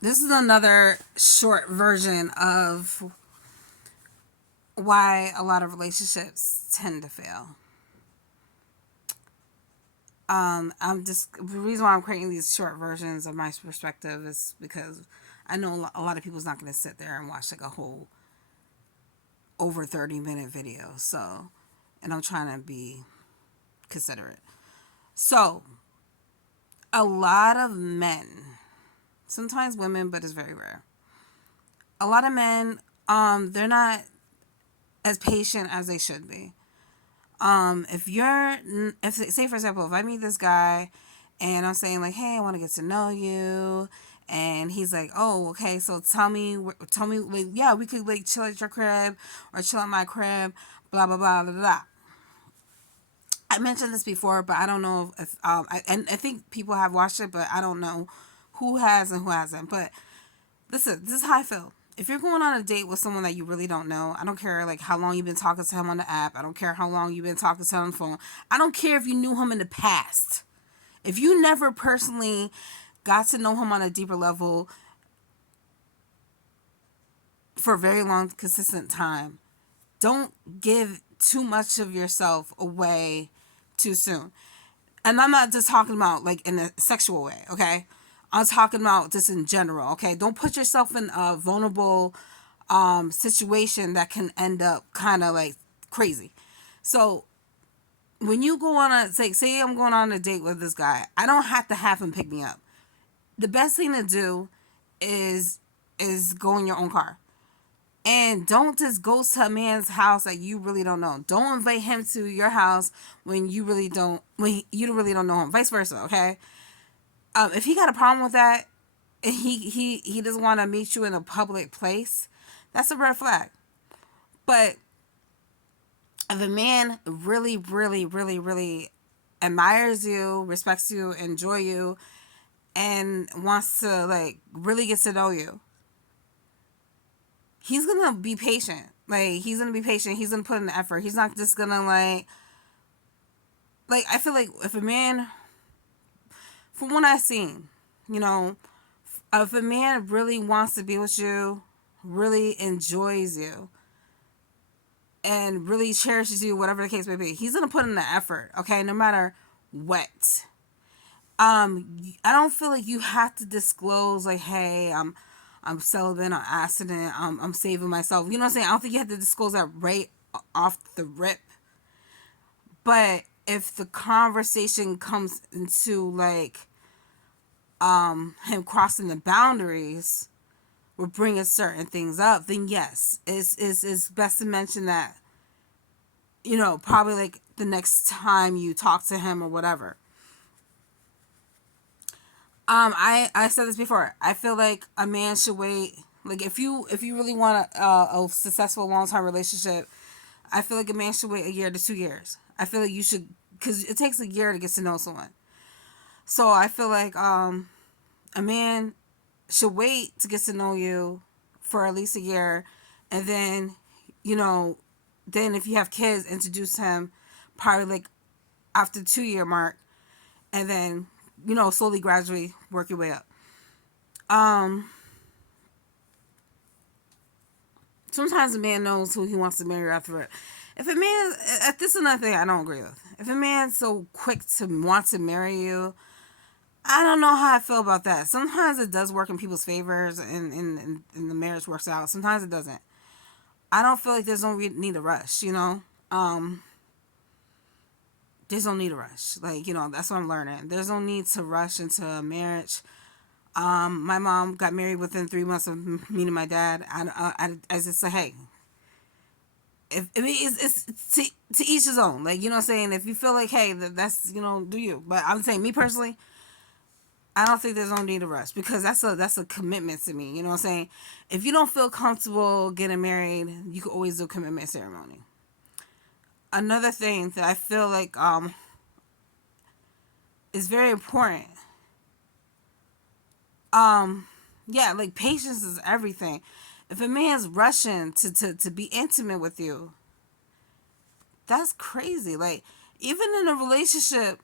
This is another short version of why a lot of relationships tend to fail. I'm just the reason why I'm creating these short versions of my perspective is because I know a lot of people's not going to sit there and watch like a whole over 30-minute video. So, and I'm trying to be considerate. So, a lot of men, sometimes women, but it's very rare. A lot of men, they're not as patient as they should be. If you're, if say for example, if I meet this guy and I'm saying like, hey, I want to get to know you, and he's like, oh, okay, so tell me, like, yeah, we could like chill at your crib or chill at my crib, blah blah blah blah blah. I mentioned this before, but I don't know if and I think people have watched it, but I don't know who has and who hasn't. But this is how I feel. If you're going on a date with someone that you really don't know, I don't care like how long you've been talking to him on the app. I don't care how long you've been talking to him on the phone. I don't care if you knew him in the past. If you never personally got to know him on a deeper level for a very long, consistent time, don't give too much of yourself away too soon. And I'm not just talking about like in a sexual way, okay? I'm talking about just in general, okay? Don't put yourself in a vulnerable situation that can end up kind of like crazy. So when you go on a say I'm going on a date with this guy, I don't have him pick me up. The best thing to do is go in your own car. And don't just go to a man's house that you really don't know. Don't invite him to your house when you really don't know him. Vice versa, okay? If he got a problem with that, and he doesn't want to meet you in a public place, that's a red flag. But if a man really, really, really, really admires you, respects you, enjoy you, and wants to like really get to know you, he's gonna be patient. Like he's gonna be patient. He's gonna put in the effort. He's not just gonna like I feel like if a man, from what I've seen, you know, if a man really wants to be with you, really enjoys you, and really cherishes you, whatever the case may be, he's gonna put in the effort. Okay, no matter what. I don't feel like you have to disclose like, hey, I'm celibate on accident. I'm saving myself. You know what I'm saying? I don't think you have to disclose that right off the rip. But if the conversation comes into like him crossing the boundaries or bringing certain things up, then yes, it's best to mention that. You know, probably like the next time you talk to him or whatever. I said this before. I feel like a man should wait. Like if you really want a successful long term relationship, I feel like a man should wait a year to 2 years. I feel like you should, because it takes a year to get to know someone. So I feel like a man should wait to get to know you for at least a year, and then, you know, then if you have kids, introduce him probably like after 2 year mark, and then, you know, slowly gradually work your way up. Um, Sometimes a man knows who he wants to marry after it. If a man, this is another thing I don't agree with. If a man's so quick to want to marry you, I don't know how I feel about that. Sometimes it does work in people's favors, and the marriage works out. Sometimes it doesn't. I don't feel like there's no need to rush. You know, um, there's no need to rush. Like, you know, that's what I'm learning. There's no need to rush into a marriage. My mom got married within 3 months of meeting my dad. I just say, hey, if I mean it's to each his own. Like, you know what I'm saying. If you feel like, hey, that's, you know, do you. But I'm saying, me personally, I don't think there's no need to rush, because that's a commitment to me. You know what I'm saying. If you don't feel comfortable getting married, you can always do a commitment ceremony. Another thing that I feel like is very important. Um, yeah, like patience is everything. If a man's rushing to be intimate with you, that's crazy. Like, even in a relationship,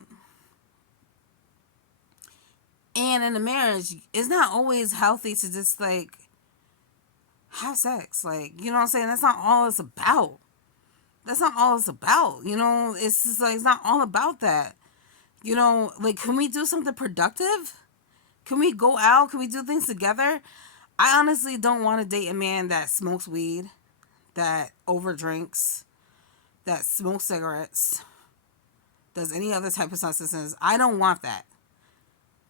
And in a marriage, it's not always healthy to just like have sex. Like, you know what I'm saying? That's not all it's about. That's not all it's about. You know, it's just like, it's not all about that. You know, like, can we do something productive? Can we go out? Can we do things together? I honestly don't want to date a man that smokes weed, that overdrinks, that smokes cigarettes, does any other type of substances. I don't want that.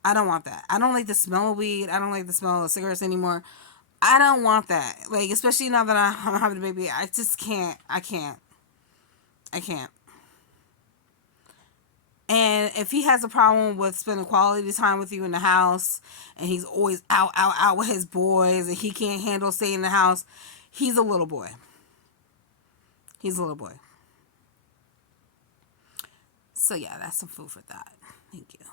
I don't want that. I don't like the smell of weed. I don't like the smell of cigarettes anymore. I don't want that. Like, especially now that I'm having a baby, I just can't. I can't. I can't. And if he has a problem with spending quality time with you in the house, and he's always out with his boys, and he can't handle staying in the house, he's a little boy. He's a little boy. So yeah, that's some food for thought. Thank you.